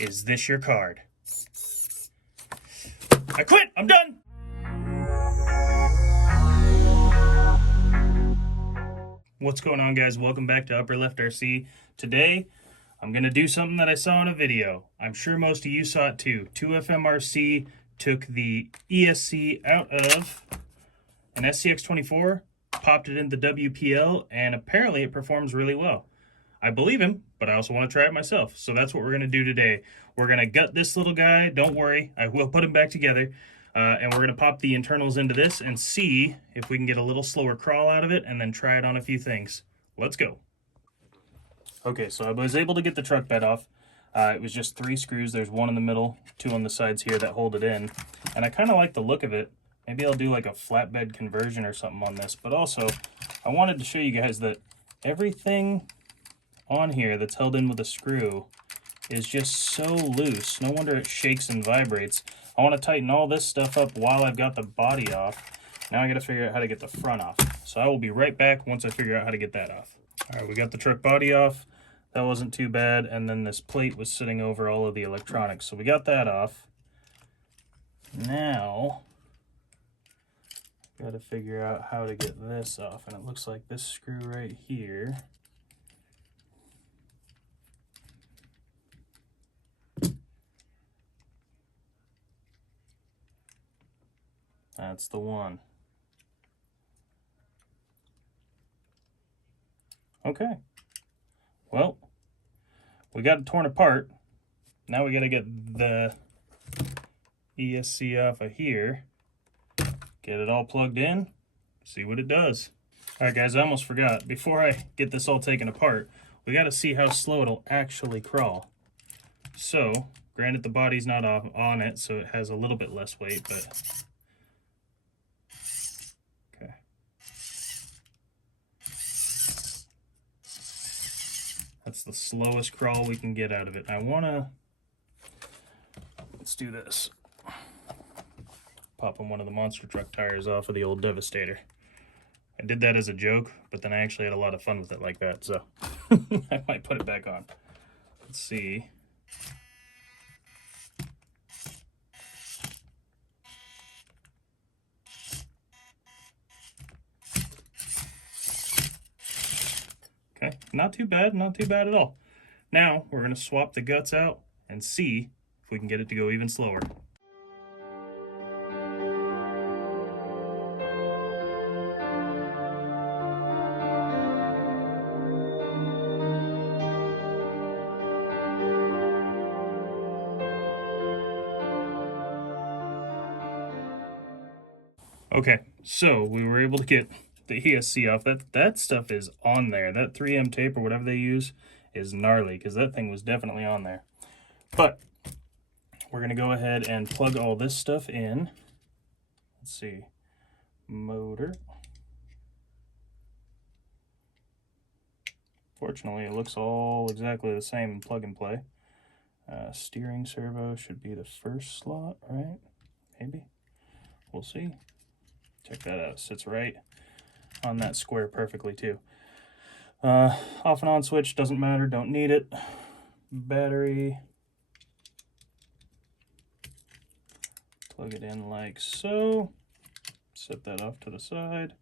Is this your card? I quit! I'm done! What's going on, guys? Welcome back to Upper Left RC. Today, I'm going to do something that I saw in a video. I'm sure most of you saw it too. 2FMRC took the ESC out of an SCX24, popped it into WPL, and apparently it performs really well. I believe him, but I also want to try it myself. So that's what we're going to do today. We're going to gut this little guy. Don't worry, I will put him back together. And we're going to pop the internals into this and see if we can get a little slower crawl out of it and then try it on a few things. Let's go. Okay, so I was able to get the truck bed off. It was just 3 screws. There's 1 in the middle, 2 on the sides here that hold it in. And I kind of like the look of it. Maybe I'll do like a flatbed conversion or something on this. But also, I wanted to show you guys that everything on here that's held in with a screw is just so loose. No wonder it shakes and vibrates. I want to tighten all this stuff up while I've got the body off. Now I got to figure out how to get the front off. So I will be right back once I figure out how to get that off. All right, we got the truck body off. That wasn't too bad. And then this plate was sitting over all of the electronics. So we got that off. Now, got to figure out how to get this off. And it looks like this screw right here. That's the one. Okay. Well, we got it torn apart. Now we got to get the ESC off of here. Get it all plugged in. See what it does. All right, guys, I almost forgot. Before I get this all taken apart, we got to see how slow it'll actually crawl. So, granted the body's not on it, so it has a little bit less weight, but... That's the slowest crawl we can get out of it. Let's do this. Popping one of the monster truck tires off of the old Devastator. I did that as a joke, but then I actually had a lot of fun with it like that, so I might put it back on. Let's see. Okay, not too bad at all. Now, we're going to swap the guts out and see if we can get it to go even slower. Okay, so we were able to get the ESC off. That stuff is on there. That 3M tape or whatever they use is gnarly because that thing was definitely on there. But we're going to go ahead and plug all this stuff in. Let's see. Motor. Fortunately, it looks all exactly the same in plug and play. Steering servo should be the first slot, right? Maybe. We'll see. Check that out. It sits right on that square perfectly too. Off and on switch doesn't matter, don't need it. Battery, plug it in like so. Set that off to the side.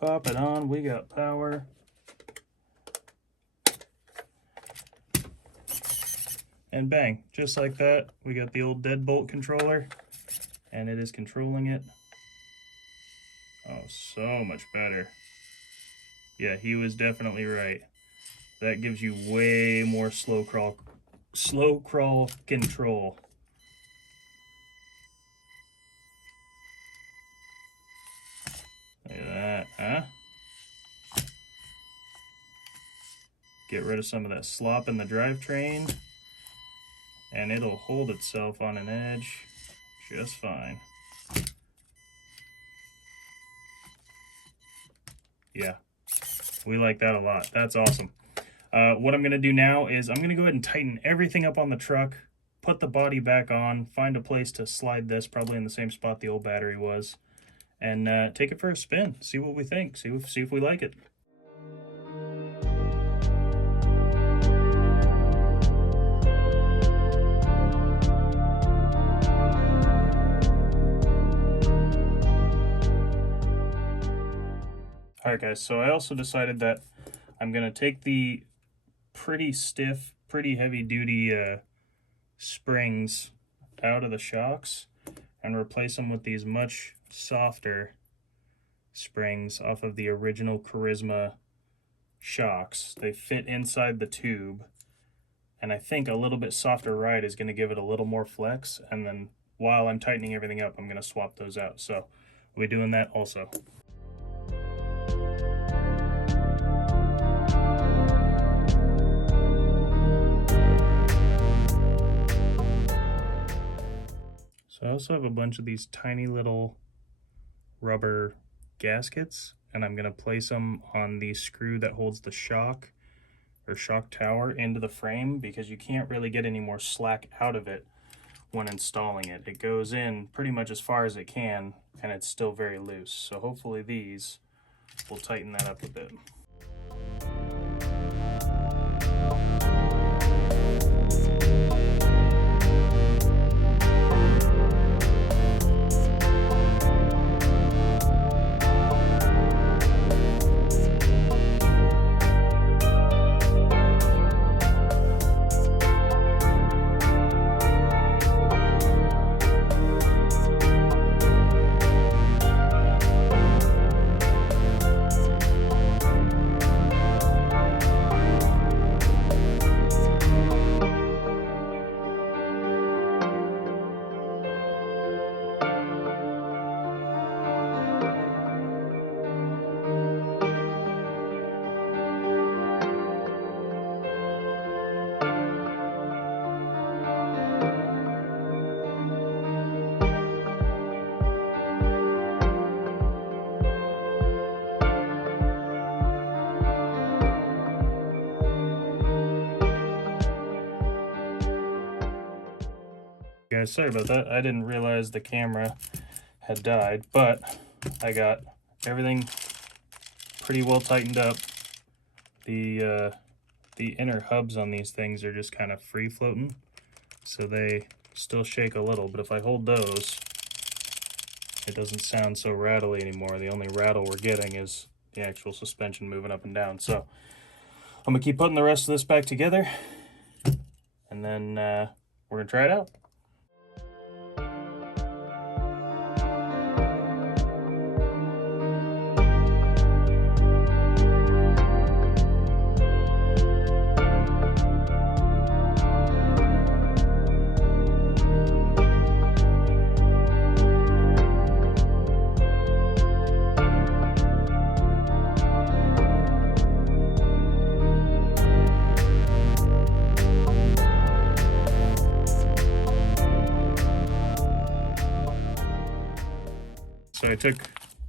Pop it on, we got power. And bang, just like that, we got the old deadbolt controller and it is controlling it. Oh, so much better. Yeah, he was definitely right. That gives you way more slow crawl control. Look at that, huh? Get rid of some of that slop in the drivetrain, and it'll hold itself on an edge just fine. Yeah, we like that a lot. That's awesome. What I'm going to do now is I'm going to go ahead and tighten everything up on the truck, put the body back on, find a place to slide this, probably in the same spot the old battery was, and take it for a spin, see what we think, see if we like it. Alright guys, so I also decided that I'm going to take the pretty stiff, pretty heavy duty springs out of the shocks and replace them with these much softer springs off of the original Charisma shocks. They fit inside the tube, and I think a little bit softer ride is going to give it a little more flex, and then while I'm tightening everything up, I'm going to swap those out. So we'll be doing that also. So I also have a bunch of these tiny little rubber gaskets, and I'm going to place them on the screw that holds the shock or shock tower into the frame, because you can't really get any more slack out of it when installing it. It goes in pretty much as far as it can, and it's still very loose. So hopefully these will tighten that up a bit. Guys, sorry about that. I didn't realize the camera had died, but I got everything pretty well tightened up. The inner hubs on these things are just kind of free floating, so they still shake a little, but if I hold those, it doesn't sound so rattly anymore. The only rattle we're getting is the actual suspension moving up and down. So I'm gonna keep putting the rest of this back together, and then we're gonna try it out. So I took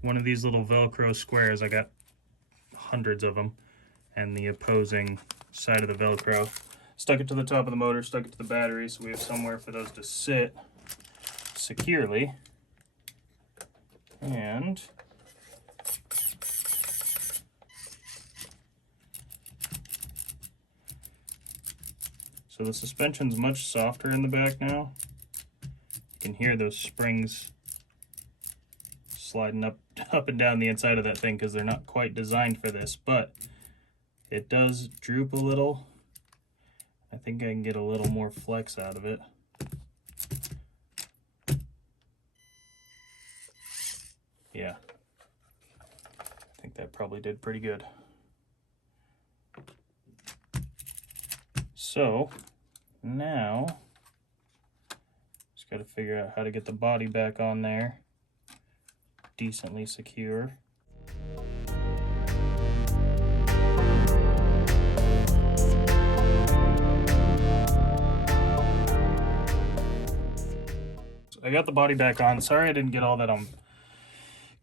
one of these little Velcro squares, I got hundreds of them, and the opposing side of the Velcro, stuck it to the top of the motor, stuck it to the battery, so we have somewhere for those to sit securely. And so the suspension's much softer in the back now. You can hear those springs sliding up and down the inside of that thing because they're not quite designed for this, but it does droop a little. I think I can get a little more flex out of it. Yeah, I think that probably did pretty good. So now just got to figure out how to get the body back on there decently secure. So I got the body back on. Sorry I didn't get all that on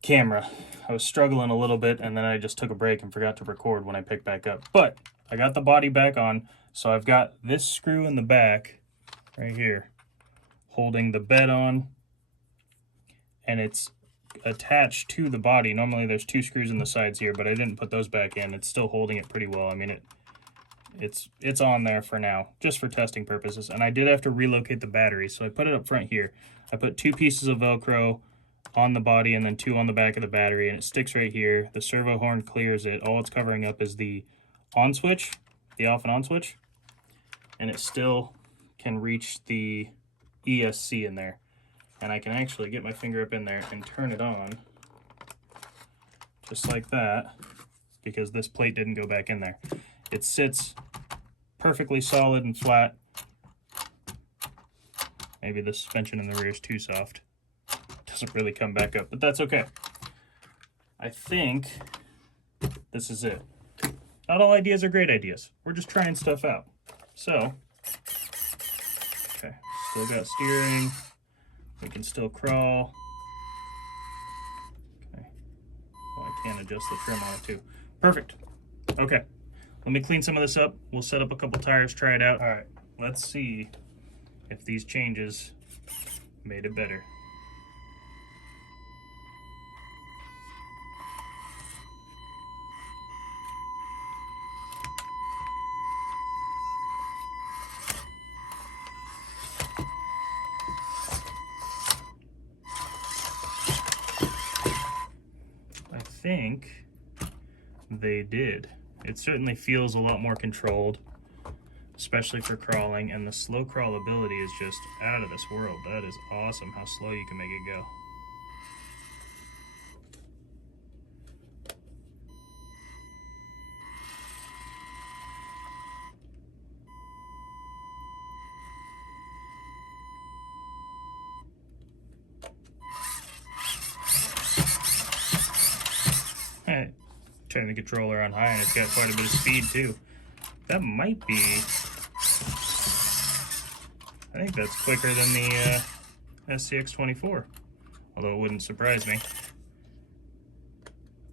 camera. I was struggling a little bit, and then I just took a break and forgot to record when I picked back up. But I got the body back on, so I've got this screw in the back right here holding the bed on, and it's attached to the body. Normally there's two screws in the sides here, but I didn't put those back in. It's still holding it pretty well. I mean, it's on there for now, just for testing purposes. And I did have to relocate the battery, so I put it up front here. I put two pieces of Velcro on the body and then 2 on the back of the battery, and it sticks right here. The servo horn clears it. All it's covering up is the on switch, the off and on switch, and it still can reach the ESC in there. And I can actually get my finger up in there and turn it on just like that, because this plate didn't go back in there. It sits perfectly solid and flat. Maybe the suspension in the rear is too soft. Doesn't really come back up, but that's okay. I think this is it. Not all ideas are great ideas. We're just trying stuff out. So, okay, still got steering. We can still crawl. Okay. Well, I can adjust the trim on it too. Perfect. Okay. Let me clean some of this up. We'll set up a couple tires, try it out. All right, let's see if these changes made it better. I think they did. It certainly feels a lot more controlled, especially for crawling, and the slow crawl ability is just out of this world. That is awesome how slow you can make it go. Alright, turn the controller on high and it's got quite a bit of speed too. That might be, I think that's quicker than the SCX24, although it wouldn't surprise me.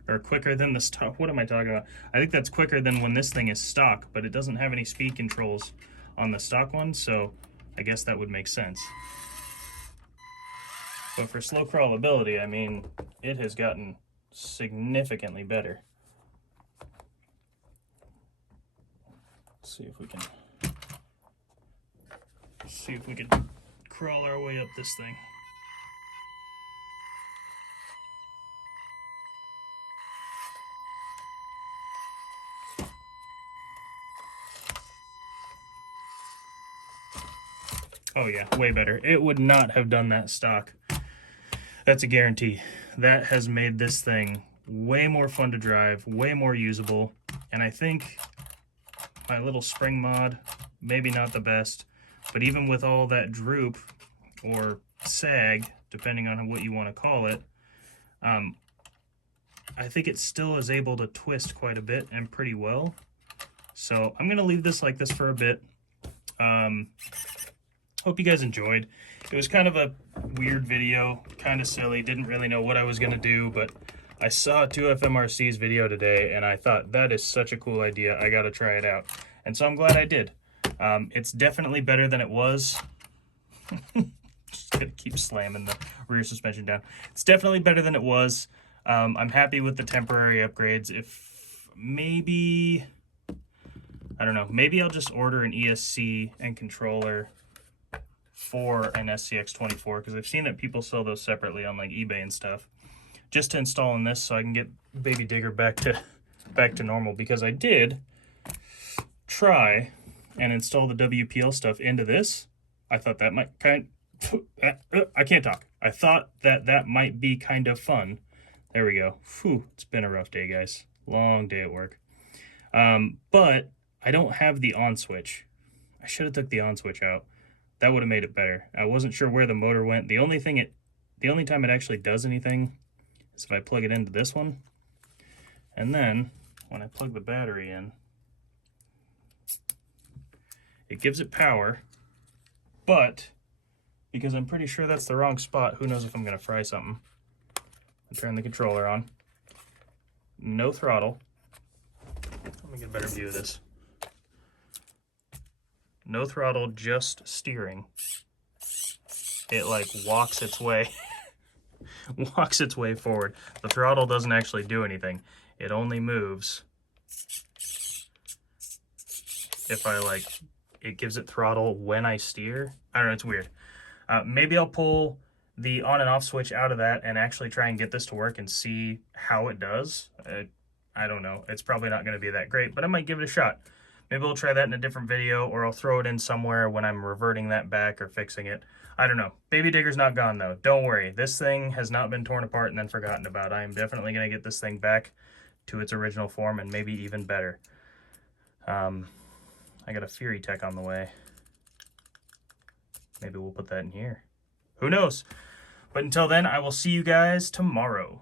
Or quicker than the stock, what am I talking about? I think that's quicker than when this thing is stock, but it doesn't have any speed controls on the stock one, so I guess that would make sense. But for slow crawlability, I mean, it has gotten significantly better. Let's see if we can crawl our way up this thing. Oh yeah, way better. It would not have done that stock. That's a guarantee. That has made this thing way more fun to drive, way more usable, and I think my little spring mod, maybe not the best, but even with all that droop or sag, depending on what you want to call it, I think it still is able to twist quite a bit and pretty well. So I'm going to leave this like this for a bit. Hope you guys enjoyed. It was kind of a weird video, kind of silly, didn't really know what I was going to do, but I saw 2FMRC's video today and I thought that is such a cool idea, I got to try it out. And so I'm glad I did. It's definitely better than it was. Just gonna keep slamming the rear suspension down. It's definitely better than it was. I'm happy with the temporary upgrades. If maybe, I don't know, maybe I'll just order an ESC and controller for an SCX24, because I've seen that people sell those separately on like eBay and stuff, just to install in this so I can get Baby Digger back to normal, because I did try and install the WPL stuff into this. I thought that might I can't talk. I thought that might be kind of fun. There we go. Whew, it's been a rough day, guys. Long day at work. But I don't have the on switch. I should have took the on switch out. That would have made it better. I wasn't sure where the motor went. The only time it actually does anything is if I plug it into this one. And then when I plug the battery in, it gives it power, but because I'm pretty sure that's the wrong spot, who knows if I'm gonna fry something. I turn the controller on. No throttle. Let me get a better view of this. No throttle, just steering. It like walks its way walks its way forward. The throttle doesn't actually do anything. It only moves if I it gives it throttle when I steer. I don't know, it's weird. Maybe I'll pull the on and off switch out of that and actually try and get this to work and see how it does. I don't know. It's probably not going to be that great, but I might give it a shot. Maybe I'll try that in a different video, or I'll throw it in somewhere when I'm reverting that back or fixing it. I don't know. Baby Digger's not gone, though. Don't worry. This thing has not been torn apart and then forgotten about. I am definitely going to get this thing back to its original form and maybe even better. I got a Fury Tech on the way. Maybe we'll put that in here. Who knows? But until then, I will see you guys tomorrow.